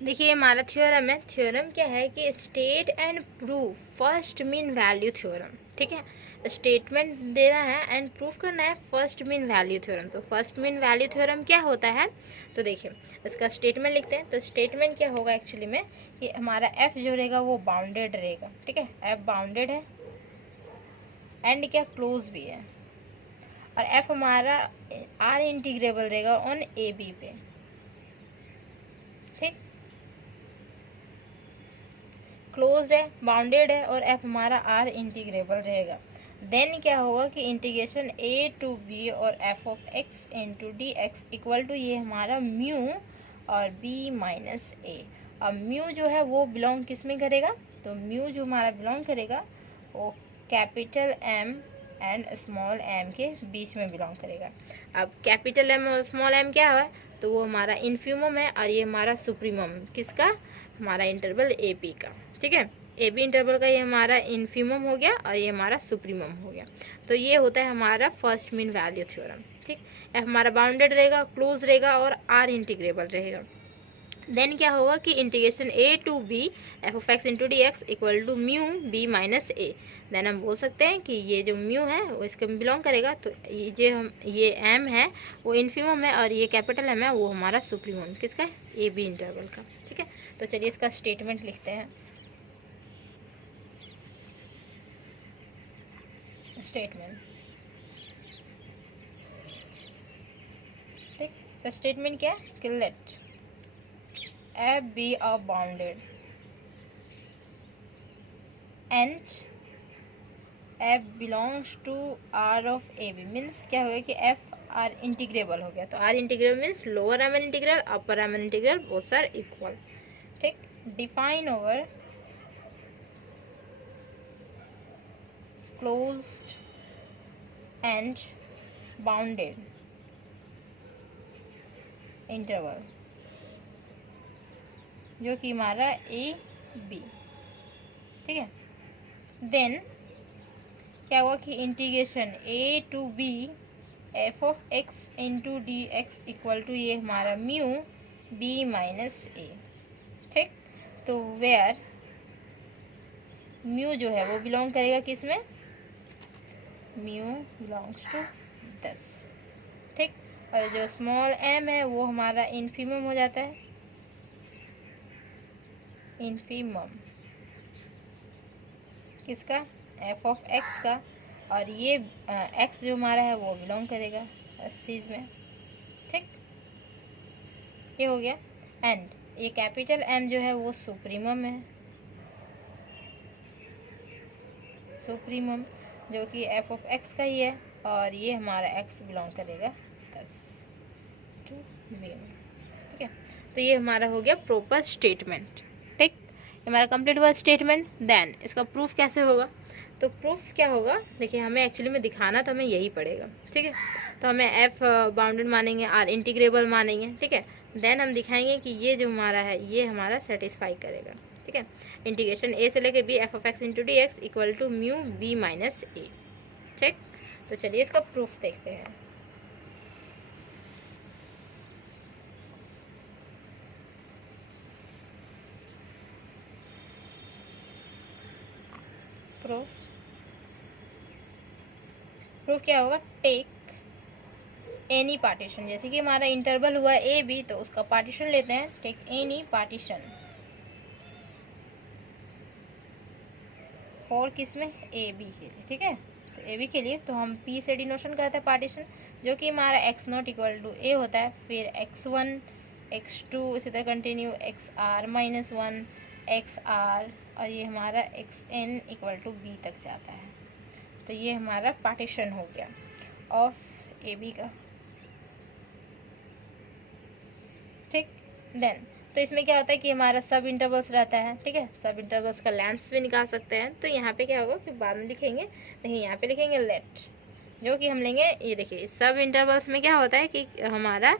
देखिए हमारा थ्योरम है। थ्योरम क्या है कि state and prove first mean value theorem. ठीक है, स्टेटमेंट देना है एंड प्रूव करना है फर्स्ट मीन वैल्यू थ्योरम। तो फर्स्ट मीन वैल्यू थ्योरम क्या होता है, तो देखिए इसका स्टेटमेंट लिखते हैं। तो स्टेटमेंट क्या होगा एक्चुअली में कि हमारा एफ जो रहेगा वो बाउंडेड रहेगा। ठीक है, एफ बाउंडेड है एंड क्या क्लोज भी है, और एफ हमारा आर इंटीग्रेबल रहेगा ऑन ए बी पे। ठीक, क्लोज्ड है, बाउंडेड है और एफ हमारा आर इंटीग्रेबल रहेगा। देन क्या होगा कि इंटीग्रेशन ए टू बी और F of X into D X equal to ये हमारा म्यू और बी माइनस ए। अब म्यू जो है वो बिलोंग किस में करेगा, तो म्यू जो हमारा बिलोंग करेगा वो capital M and small M के बीच में बिलोंग करेगा। अब कैपिटल एम और स्मॉल एम क्या है, तो वो हमारा इन्फीमम है और ये हमारा सुप्रीमम किसका, हमारा इंटरवल ए पी का। ठीक है, ए बी इंटरवल का ये हमारा इन्फीमम हो गया और ये हमारा सुप्रीमम हो गया। तो ये होता है हमारा फर्स्ट मीन वैल्यू थ्योरम। ठीक, एफ हमारा बाउंडेड रहेगा, क्लोज रहेगा और आर इंटीग्रेबल रहेगा। देन क्या होगा कि integration A to B F of X into D X equal to mu B minus A. Then हम बोल सकते हैं कि ये जो म्यू है वो इसके में बिलोंग करेगा। तो ये एम है वो इन्फीमम है और ये कैपिटल एम है वो हमारा सुप्रीमम किसका है, ए बी इंटरवल का। ठीक है, तो चलिए इसका स्टेटमेंट लिखते हैं। स्टेटमेंट, ठीक, तो स्टेटमेंट क्या है कि let F be a bounded and F belongs to R of A B. Means क्या होगा कि एफ आर इंटीग्रेबल हो गया। तो R integrable means lower M N integral upper M N integral both are equal. ठीक, define over closed and bounded interval जो कि हमारा ए बी। ठीक है, देन क्या हुआ कि integration A to B F of X into D X equal to ये हमारा म्यू बी माइनस ए। ठीक, तो वेयर म्यू जो है वो बिलोंग करेगा किस में, म्यू बिलोंग्स टू 10। ठीक, और जो स्मॉल एम है वो हमारा इन्फीमम हो जाता है, इन्फीमम किसका, एफ ऑफ एक्स का, और ये एक्स जो हमारा है वो बिलोंग करेगा इस चीज़ में। ठीक, ये हो गया। एंड ये कैपिटल एम जो है वो सुप्रीमम है, सुप्रीमम जो कि एफ ऑफ एक्स का ही है और ये हमारा एक्स बिलोंग करेगा 10 टू बी में। ठीक है, तो ये हमारा हो गया प्रॉपर स्टेटमेंट। ठीक, हमारा कंप्लीट हुआ स्टेटमेंट। देन इसका प्रूफ कैसे होगा, तो प्रूफ क्या होगा, देखिए हमें एक्चुअली में दिखाना तो हमें यही पड़ेगा। ठीक है, तो हमें एफ बाउंडेड मानेंगे, आर इंटीग्रेबल मानेंगे। ठीक है, देन हम दिखाएंगे कि ये जो हमारा है ये हमारा सेटिस्फाई करेगा। ठीक है, इंटीग्रेशन ए से लेके B F of X into D X equal to mu B minus A. ठीक, तो चलिए इसका प्रूफ देखते हैं। प्रूफ, प्रूफ क्या होगा, टेक एनी पार्टीशन। जैसे कि हमारा इंटरवल हुआ ए बी तो उसका पार्टीशन लेते हैं, टेक एनी पार्टीशन फॉर किस में, ए बी के लिए। ठीक है, तो ए बी के लिए तो हम पी से डिनोशन करते हैं पार्टीशन, जो कि हमारा X not equal to A होता है, फिर एक्स वन एक्स टू इसी तरह continue X R minus one X R, और ये हमारा X N equal to B तक जाता है। तो ये हमारा पार्टीशन हो गया ऑफ ए बी का। ठीक, देन तो इसमें क्या होता है कि हमारा सब इंटरवल्स रहता है। ठीक है, सब इंटरवल्स का लेंथ भी निकाल सकते हैं। तो यहाँ पे क्या होगा कि बाद में लिखेंगे, नहीं यहाँ पे लिखेंगे लेट, जो कि हम लेंगे, ये देखिए सब इंटरवल्स में क्या होता है कि हमारा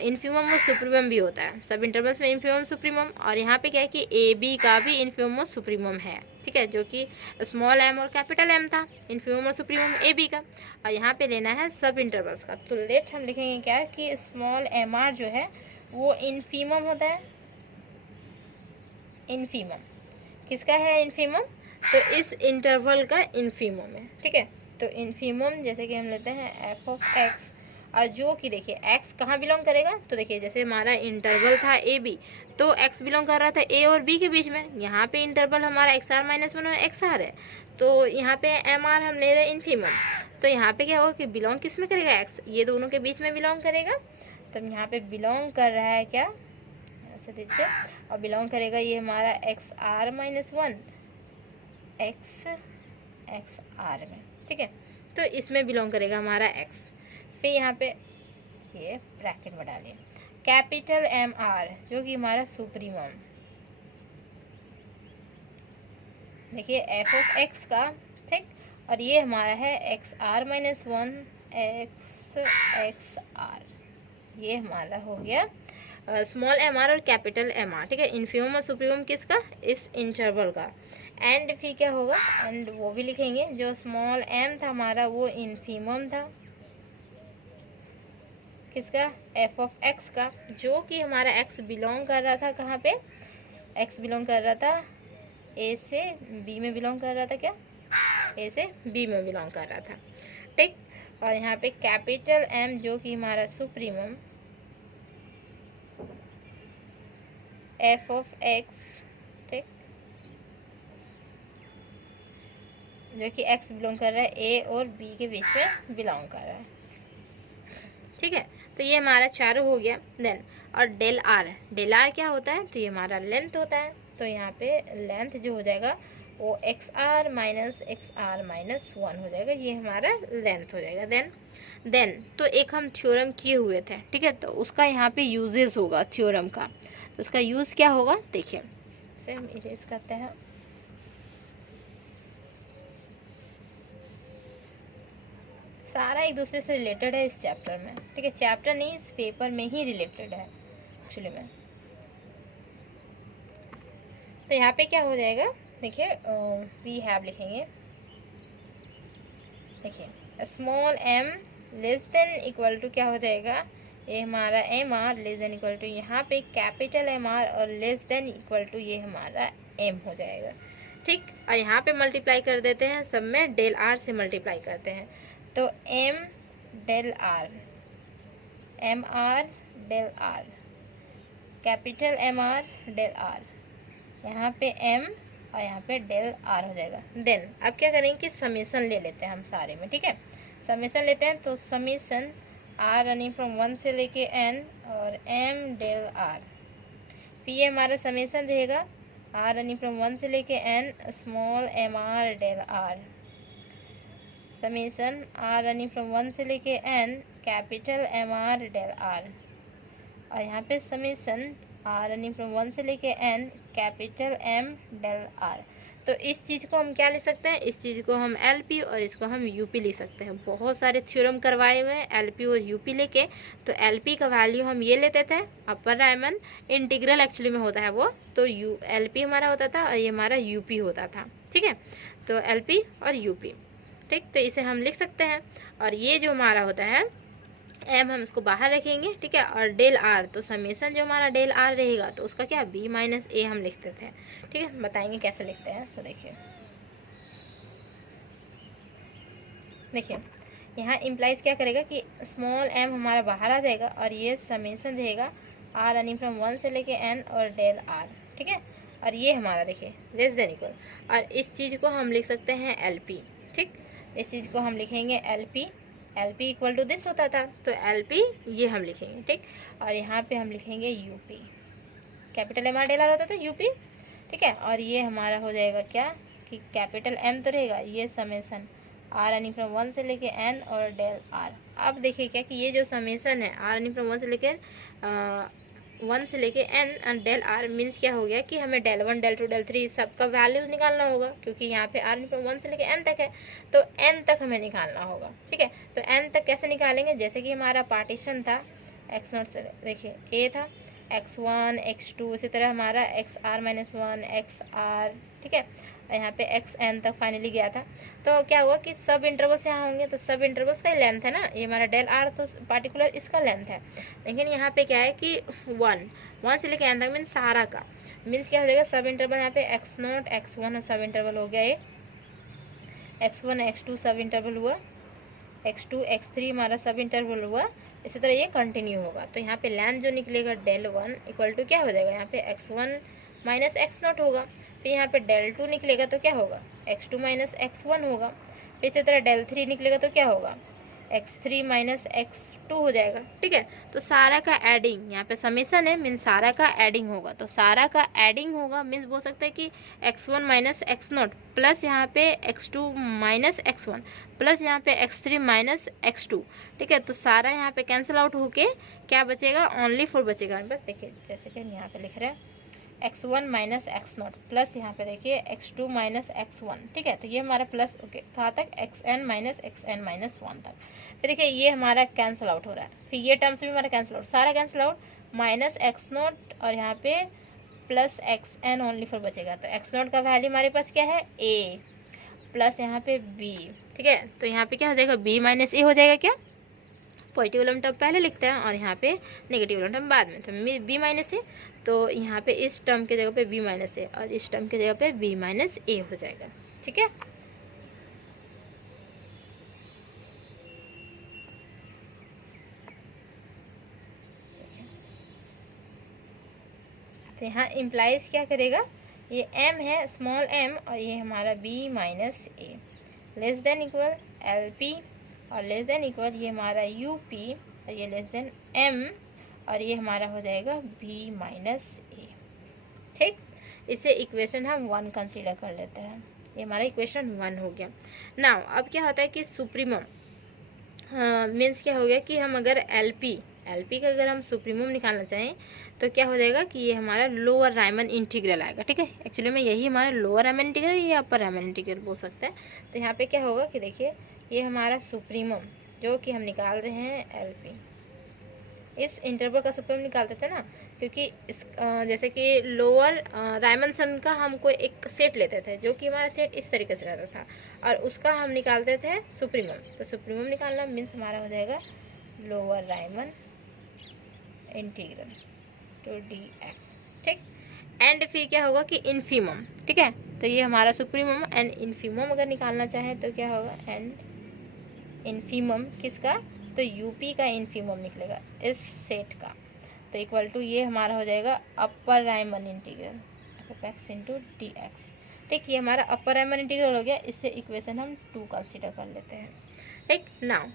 इन्फीमम और सुप्रीमम भी होता है। सब इंटरवल्स में इन्फीमम सुप्रीमम, और यहाँ पे क्या है कि ए बी का भी इन्फीमम और सुप्रीमम है। ठीक है, जो कि स्मॉल एम और कैपिटल एम था, इन्फीमम और सुप्रीमम ए बी का, और यहाँ पे लेना है सब इंटरवल्स का। तो लेट हम लिखेंगे क्या कि स्मॉल एम आर जो है वो इन्फीमम होता है इन्फीमम। किसका है इन्फीमम? तो इस इंटरवल का इन्फीमम है, ठीक है। तो इन्फीमम जैसे कि हम लेते हैं एफ ऑफ एक्स, और जो कि देखिए एक्स कहाँ बिलोंग करेगा, तो देखिए जैसे हमारा इंटरवल था ए बी, तो एक्स बिलोंग कर रहा था ए और बी के बीच में। यहाँ पे इंटरवल हमारा एक्स आर माइनस वन और एक्स आर है, तो यहाँ पे एम आर हम ले रहे हैं इन्फीमम। तो यहाँ पे क्या होगा कि बिलोंग किस में करेगा, एक्स ये दोनों के बीच में बिलोंग करेगा। तो यहाँ पे बिलोंग कर रहा है क्या, ऐसे देखिए, और बिलोंग करेगा ये हमारा X R minus one X X R में, ठीक है। तो इसमें बिलोंग करेगा हमारा एक्स। फिर यहाँ पे ये ब्रैकेट में डालिए कैपिटल एम आर जो कि हमारा सुप्रीमम, देखिए एफ ऑफ एक्स का, ठीक। और ये हमारा है X R minus one X X R, ये हमारा हो गया स्मॉल एम आर और कैपिटल एम आर, ठीक है। इन्फीमम और सुप्रीमम किसका, इस इंटरवल का। एंड फिर क्या होगा, एंड वो भी लिखेंगे, जो स्मॉल एम था हमारा वो इन्फीमम था किसका, एफ ऑफ एक्स का, जो कि हमारा एक्स बिलोंग कर रहा था कहाँ पे, एक्स बिलोंग कर रहा था ए से बी में बिलोंग कर रहा था, क्या ए से बी में बिलोंग कर रहा था, ठीक। और यहाँ पे कैपिटल एम जो कि हमारा सुप्रीमम एफ ऑफ एक्स, ठीक, जो कि एक्स बिलोंग कर रहा है ए और बी के बीच में बिलोंग कर रहा है, ठीक है। तो ये हमारा चारों हो गया। देन और डेल आर क्या होता है, तो ये हमारा लेंथ होता है। तो यहाँ पे लेंथ जो हो जाएगा वो एक्स आर माइनस वन हो जाएगा, ये हमारा लेंथ हो जाएगा। देन तो एक हम थ्योरम किए हुए थे, ठीक है, तो उसका यहाँ पे यूजेस होगा थ्योरम का। तो उसका यूज़ क्या होगा, देखिए इसे हम इरेज करते हैं। सारा एक दूसरे से रिलेटेड है इस चैप्टर में, ठीक है, चैप्टर नहीं इस पेपर में ही रिलेटेड है एक्चुअली में। तो यहाँ पे क्या हो जाएगा, देखिए वी हैव लिखेंगे, देखिए small M less than equal to क्या हो जाएगा, ये हमारा M R less than equal to यहाँ पे कैपिटल एम आर और लेस देन इक्वल टू ये हमारा एम हो जाएगा, ठीक। और यहाँ पे मल्टीप्लाई कर देते हैं, सब में डेल आर से मल्टीप्लाई करते हैं। तो M del R, M R del R, capital M R del R, यहाँ पे एम और यहाँ पे डेल आर हो जाएगा। देन अब क्या करेंगे कि समीशन ले लेते हैं हम सारे में, ठीक है, समीशन लेते हैं। तो summation R running from one से लेके एन और एम डेल आर, फिर ये हमारा समीशन रहेगा आर रनिंग फ्रॉम वन से लेके N small M R del R, summation R running from one से लेके N capital M R del R, और यहाँ पे summation R running from one से लेके N capital M del R. तो इस चीज़ को हम क्या लिख सकते हैं, इस चीज़ को हम एल पी और इसको हम यू पी लिख सकते हैं। बहुत सारे थ्योरम करवाए हुए हैं एल पी और यू पी लेके। तो एल पी का वैल्यू हम ये लेते थे, अपर रायमन इंटीग्रल एक्चुअली में होता है वो, तो यू एल पी हमारा होता था और ये हमारा यू पी होता था, ठीक है। तो एल पी और यू पी, ठीक, तो इसे हम लिख सकते हैं। और ये जो हमारा होता है एम हम इसको बाहर रखेंगे, ठीक है। और डेल आर, तो समेसन जो हमारा डेल आर रहेगा तो उसका क्या बी माइनस ए हम लिखते थे, ठीक है। बताएंगे कैसे लिखते हैं। सो देखिए यहाँ इम्प्लाइज क्या करेगा कि स्मॉल एम हमारा बाहर आ जाएगा और ये समेसन रहेगा आर रनिंग फ्रॉम वन से लेके एन और डेल आर, ठीक है। और ये हमारा देखिए लेस देन इक्वल, और इस चीज़ को हम लिख सकते हैं एल पी, ठीक। इस चीज़ को हम लिखेंगे L P, L P equal to this होता था, तो एल पी ये हम लिखेंगे, ठीक। और यहाँ पे हम लिखेंगे U P, capital M R del R होता था यू पी, ठीक है। और ये हमारा हो जाएगा क्या कि कैपिटल एम तो रहेगा, ये summation R running from one से लेके एन और डेल आर। अब देखिए क्या कि ये जो समेसन है आर रनिंग फ्रॉम वन से लेके N and del R means क्या हो गया कि हमें del one del two del three सबका वैल्यूज निकालना होगा, क्योंकि यहाँ पे आर फ्रॉम वन से लेके एन तक है, तो एन तक हमें निकालना होगा, ठीक है। तो एन तक कैसे निकालेंगे, जैसे कि हमारा पार्टीशन था एक्स नॉट से, देखिए ए था एक्स वन एक्स टू, इसी तरह हमारा X R minus one X R, ठीक है। और यहाँ पे एक्स एन तक फाइनली गया था। तो क्या हुआ कि सब इंटरवल्स यहाँ होंगे, तो सब इंटरवल्स का लेंथ है ना, ये हमारा डेल आर तो पार्टिकुलर इसका लेंथ है। लेकिन यहाँ पे क्या है कि वन से लेके एन तक मीन सारा का, मीन्स क्या हो जाएगा, सब इंटरवल यहाँ पे x0 x1 और सब इंटरवल हो गया एक, x1 x2 सब इंटरवल हुआ, x2 x3 हमारा सब इंटरवल हुआ। इसी तरह ये कंटिन्यू होगा। तो यहाँ पे लेंथ जो निकलेगा del 1 इक्वल टू क्या हो जाएगा, यहाँ पे x1 माइनस x0 होगा। फिर यहाँ पे del 2 निकलेगा तो क्या होगा, x2 माइनस x1 होगा। फिर इसी तरह del 3 निकलेगा तो क्या होगा, x3 माइनस x2 हो जाएगा। ठीक है, तो सारा का एडिंग, यहाँ पे समेसन है मीन्स सारा का एडिंग होगा। तो सारा का एडिंग होगा मीन्स बोल सकते हैं कि x1 माइनस x0 प्लस यहाँ पे x2 माइनस x1 प्लस यहाँ पे x3 माइनस x2। ठीक है, तो सारा यहाँ पे कैंसिल आउट होके क्या बचेगा, ओनली 4 बचेगा। बस देखिए जैसे कि हम यहाँ पे लिख रहे हैं x1 माइनस x0 प्लस यहाँ पे देखिए x2 माइनस x1। ठीक है, तो ये हमारा प्लस ओके कहाँ तक, xn माइनस xn माइनस 1 तक। फिर देखिए ये हमारा कैंसिल आउट हो रहा है, फिर ये टर्म्स भी हमारा कैंसिल आउट, सारा कैंसिल आउट, माइनस x0 और यहाँ पे प्लस xn ओनली 4 बचेगा। तो x0 का वैल्यू हमारे पास क्या है, a प्लस यहाँ पे b। ठीक है, तो यहाँ पे क्या हो जाएगा, b माइनस a हो जाएगा। क्या, पॉजिटिव वाला टर्म पहले लिखते हैं और यहाँ पे नेगेटिव वाला टर्म बाद में। तो b माइनस ए, तो यहाँ पे इस टर्म के जगह पे b माइनस ए और इस टर्म के जगह पे b माइनस ए हो जाएगा। ठीक है, तो यहाँ इम्प्लाइज क्या करेगा, ये m है स्मॉल m और ये हमारा b माइनस ए लेस देन इक्वल LP और लेस देन इक्वल ये हमारा UP और ये लेस देन M और ये हमारा हो जाएगा B माइनस ए। ठीक, इसे इक्वेशन हम 1 कंसीडर कर लेते हैं। ये हमारा इक्वेशन 1 हो गया। नाउ अब क्या होता है कि सुप्रीमम मीन्स क्या हो गया कि हम अगर LP का अगर हम सुप्रीमम निकालना चाहें तो क्या हो जाएगा कि ये हमारा लोअर रायमन इंटीग्रल आएगा। ठीक है, एक्चुअली में यही हमारा लोअर रायमन इंटीग्रल, ये अपर रायमन इंटीग्रल बोल सकते हैं। तो यहाँ पे क्या होगा कि देखिए ये हमारा सुप्रीमम जो कि हम निकाल रहे हैं LP, इस इंटरवल का सुप्रीमम निकालते थे ना, क्योंकि इस जैसे कि लोअर रायमन सन का हमको एक सेट लेते थे जो कि हमारा सेट इस तरीके से रहता था और उसका हम निकालते थे सुप्रीमम। तो सुप्रीमम निकालना मीन्स हमारा हो जाएगा lower Riemann integral to dx। ठीक, एंड फिर क्या होगा कि इन्फीमम। ठीक है, तो ये हमारा सुप्रीमम एंड इन्फीमम अगर निकालना चाहे तो क्या होगा, एंड इन्फीमम किसका, तो यूपी का इन्फीमम निकलेगा इस सेट का। तो इक्वल टू ये हमारा हो जाएगा upper Riemann integral f(x) into dx। ठीक, ये हमारा अपर रायमन इंटीग्रल हो गया। इससे इक्वेशन हम 2 कंसीडर कर लेते हैं। ठीक, now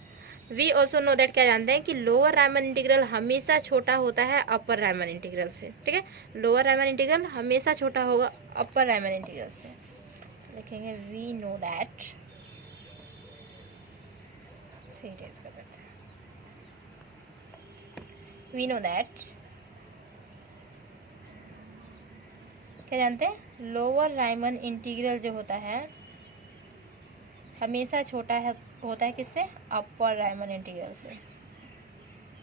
we also know that, क्या जानते हैं कि लोअर रायमन इंटीग्रल हमेशा छोटा होता है अपर रायमन इंटीग्रल से। ठीक है, लोअर रायमन इंटीग्रल हमेशा छोटा होगा अपर रायमन इंटीग्रल से। लिखेंगे वी नो दैट, सीरियस कर देते हैं, वी नो दैट, क्या जानते हैं, लोअर रायमन इंटीग्रल जो होता है हमेशा छोटा है होता है किससे, अपर रायमन इंटीग्रल से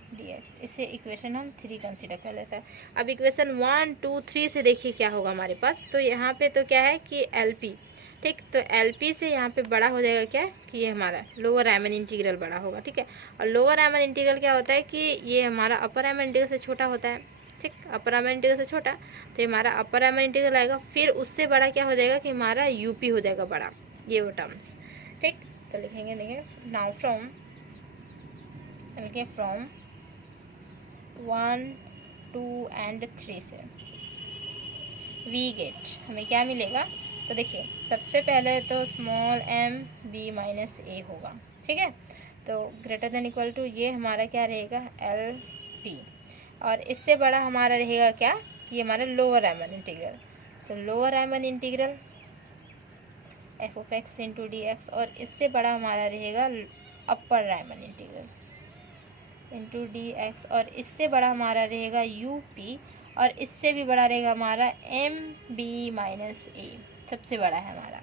dx। इससे इक्वेशन हम 3 कंसीडर कर लेते हैं। अब इक्वेशन 1 2 3 से देखिए क्या होगा हमारे पास। तो यहाँ पे तो क्या है कि LP, ठीक, तो LP से यहाँ पे बड़ा हो जाएगा क्या कि ये हमारा लोअर रायमन इंटीग्रल बड़ा होगा। ठीक है, और लोअर रायमन इंटीग्रल क्या होता है कि ये हमारा अपर रायमन इंटीग्रल से छोटा होता है। ठीक, अपर रायमन इंटीग्रल से छोटा, तो ये हमारा अपर रायमन इंटीग्रल आएगा। फिर उससे बड़ा क्या हो जाएगा कि हमारा UP हो जाएगा बड़ा, ये वो टर्म्स। ठीक, तो लिखेंगे, देखिए नाउ फ्रॉम, लिखिए फ्रॉम 1 2 एंड 3 से वी गेट हमें क्या मिलेगा। तो देखिए सबसे पहले तो स्मॉल m b माइनस ए होगा। ठीक है, तो ग्रेटर देन इक्वल टू ये हमारा क्या रहेगा LP, और इससे बड़ा हमारा रहेगा क्या कि हमारा लोअर रायमन इंटीग्रल। तो lower Riemann integral f(x) into dx, और इससे बड़ा हमारा रहेगा अपर रायमन इंटीग्रल इंटू dx, और इससे बड़ा हमारा रहेगा UP, और इससे भी बड़ा रहेगा हमारा MB माइनस ए, सबसे बड़ा है हमारा।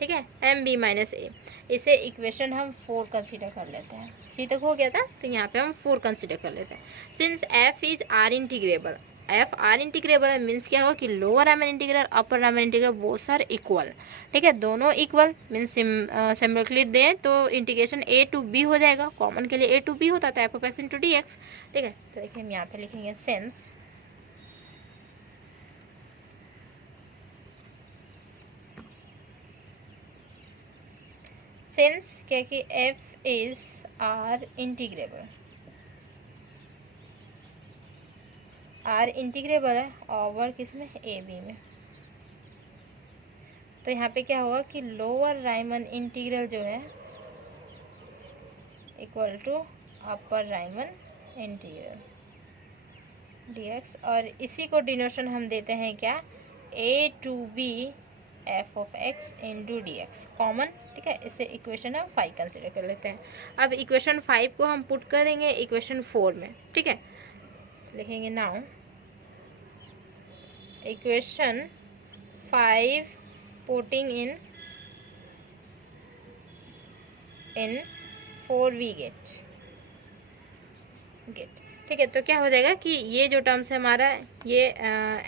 ठीक है, MB माइनस ए। इसे इक्वेशन हम 4 कंसीडर कर लेते हैं। 3 तक हो गया था, तो यहाँ पे हम 4 कंसीडर कर लेते हैं। Since f is R integrable, f R integrable है मीन्स क्या होगा कि लोअर रायमन इंटीग्रल अपर रायमन इंटीग्रल वो सर इक्वल। ठीक है, दोनों इक्वल मीन्स सिमिलरली दें तो इंटीग्रेशन a to b हो जाएगा। कॉमन के लिए a to b होता था f(x) इंटू dx। ठीक है, तो देखिए हम यहाँ पे लिखेंगे सिंस सिंस क्या कि F is R integrable, R integrable है ओवर किसमें, ए बी में। तो यहाँ पे क्या होगा कि लोअर राइमन इंटीग्रल जो है equal to upper Riemann integral dx, और इसी को डिनोशन हम देते हैं क्या, a to B F of X into D X common, ठीक है। इसे इक्वेशन हम 5 कंसिडर कर लेते हैं। अब इक्वेशन 5 को हम पुट कर देंगे इक्वेशन 4 में, ठीक है। लिखेंगे now equation 5 putting in 4 we get, ठीक है। तो क्या हो जाएगा कि ये जो टर्म्स है हमारा, ये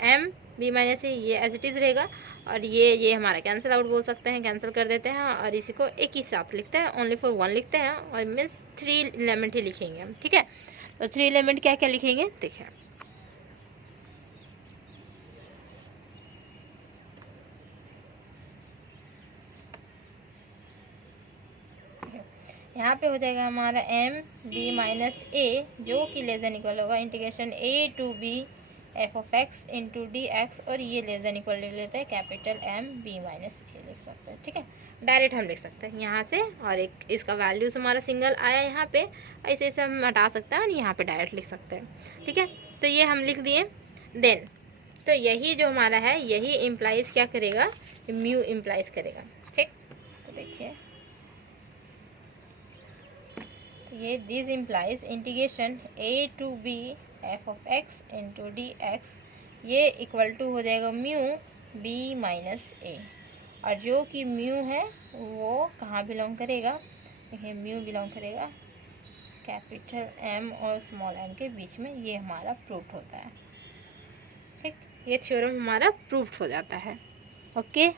एम बी माइनस ए, ये एज इट इज़ रहेगा, और ये हमारा कैंसिल आउट बोल सकते हैं, कैंसिल कर देते हैं, और इसी को एक ही साथ लिखते हैं, ओनली फॉर 1 लिखते हैं, और मीन्स 3 एलिमेंट ही लिखेंगे हम, ठीक है। तो 3 एलिमेंट क्या क्या लिखेंगे देखिए, यहाँ पे हो जाएगा हमारा एम बी माइनस ए जो कि लेस देन इक्वल होगा integration A to B F of X into D X, और ये लेस देन इक्वल ले लेते हैं capital M B minus A लिख सकते हैं, ठीक है। डायरेक्ट हम लिख सकते हैं यहाँ से, और एक इसका वैल्यूज हमारा सिंगल आया यहाँ पे, ऐसे ऐसे हम हटा सकते हैं और यहाँ पे डायरेक्ट लिख सकते हैं, ठीक है। तो ये हम लिख दिए। देन तो यही जो हमारा है यही इम्प्लाइज क्या करेगा, म्यू इम्प्लाइज करेगा, ठीक। तो देखिए ये this implies integration A to B F of X into D X, ये इक्वल टू हो जाएगा म्यू बी माइनस ए, और जो कि म्यू है वो कहाँ बिलोंग करेगा, देखिए म्यू बिलोंग करेगा कैपिटल एम और स्मॉल एम के बीच में, ये हमारा प्रूफ होता है, ठीक। ये थ्योरम हमारा प्रूफ हो जाता है, ओके।